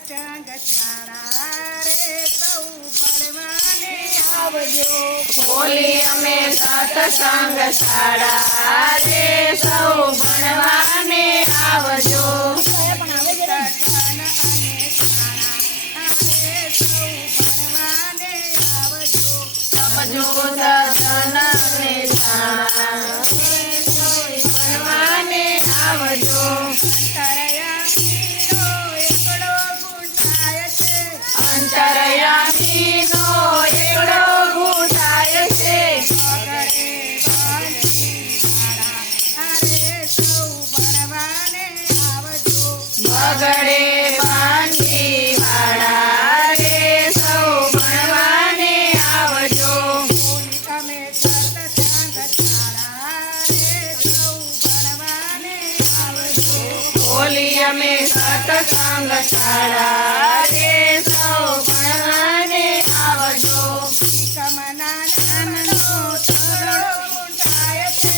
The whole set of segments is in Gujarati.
સત્સંગ શાળા રે સૌ ભણવાને આવજો. ખોલી અમે સત્સંગ શાળા રે સૌ ભણવાને આવજો. સજન અને શાળા રે સૌ ભણવાને આવજો. સમજો સજન અને શાળા રે સૌ ભણવાને આવજો. અંતરયામીનો એકડો ગુંઠાય છે. બગડે બાંધીવાળા રે સૌ ભણવાને આવજો. અમે સત્સંગ શાળા રે સૌ ભણવાને આવજો. ખોલી અમે સત્સંગ શાળા રે સૌ ભણવાને આવજો. કમના નામનો તગડો ગુંઠાય છે.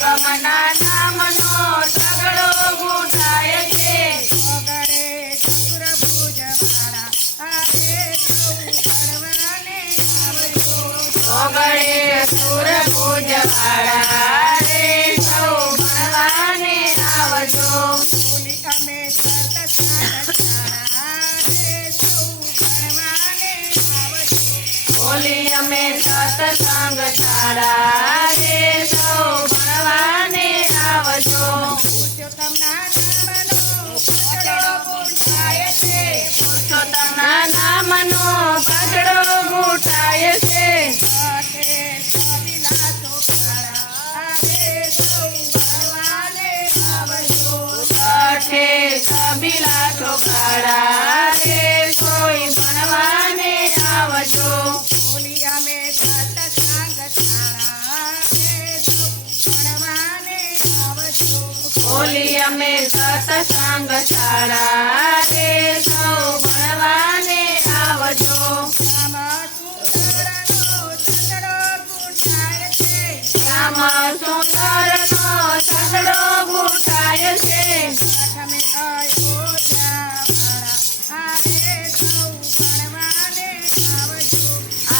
કમના નામનો તગડો ગુંઠાય છે. વગડે ચતુર્ભુજ વાળા રે સૌ ભણવાને આવજો. વગડે સુરભુજ વાળા રે સૌ ભણવાને આવજો. બોલી અમે સત્સંગ શાળા રે સૌ ભણવાને આવજો. ખોલી અમે સત્સંગ શાળા રે સૌ ભણવાને આવજો. પુરુષોત્તમના નામનો પગડો ગુંઠાય છે. પુરુષોત્તમના નામનો પગડો ગુંઠાય છે. સાથે કપિલાસો કાળા રે સૌ ભણવાને આવજો. કાઠે કબીલા ચોકાડા રે કોઈ ભણવાને આવજો. બોલી અમે સત્સંગ શાળા રે સૌ ભણવાને આવજો. ખોલી અમે સત્સંગ શાળા રે સૌ ભણવાને આવજો. શ્યામ સુંદરનો સગડો ગુંઠાય છે. શ્યામ આઠમે અયોધ્યા વાળા રે સૌ ભણવાને આવજો.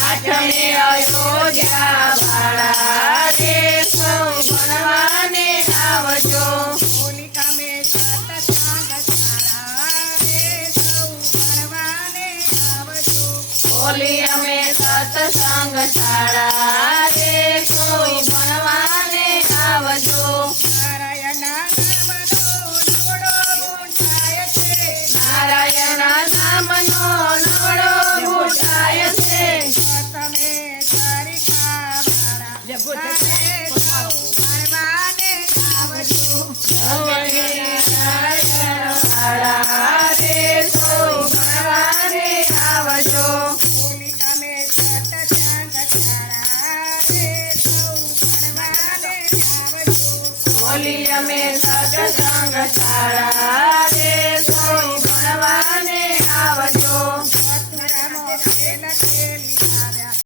આઠમે અયોધ્યા વાળા રે સૌ ભણવાને આવજો. બોલી અમે સત્સંગ શાળા રે સૌ ભણવાને આવજો. ખોલી અમે સત્સંગ શાળા રે સૌ ભણવાને આવજો. નારાયણના નામનો નવડો ગુંઠાય છે. નારાયણ નામનો નવડો ગુંઠાય છે. તમે દ્વારિકા વાળા રે સૌ ભણવાને આવજો. નારાયણ વાળા રે સૌ ભણવાને આવજો. બોલી અમે સત્સંગ શાળા રે સૌ ભણવાને આવજો. ખોલી અમે સત્સંગ શાળા